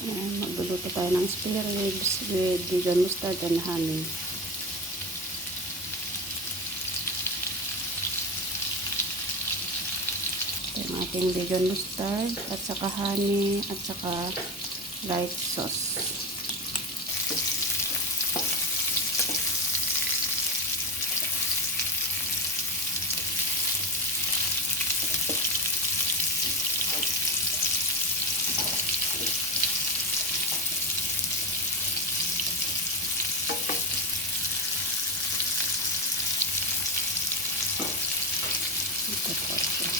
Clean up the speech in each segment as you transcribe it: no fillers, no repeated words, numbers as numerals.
Ayan, magluluto tayo ng spare ribs with Dijon mustard and honey. Ito yung ating Dijon mustard at saka honey at saka light sauce. Ito po siya.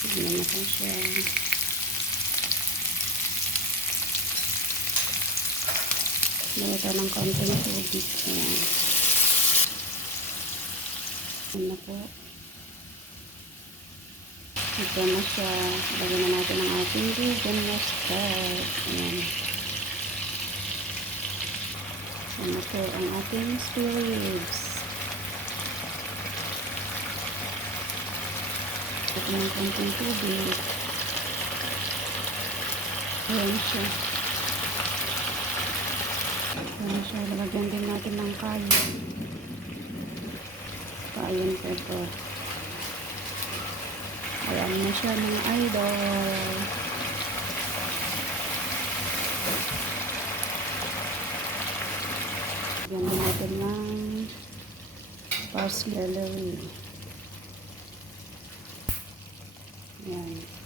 Tignan mo po siya. Lagyan tayo ng konting tubig. Ayan. Ayan na po. Ito na siya. Lagyan na natin ang ating Dijon mustard. Ayan. Ayan na po ang ating spare ribs. Ito ng konting tubig. Ayan siya. Ayan siya. Lalagyan din natin ng kanin. Kain po ito. Ayan na siya mga idol. Lagyan din natin ng parsley. Ayan.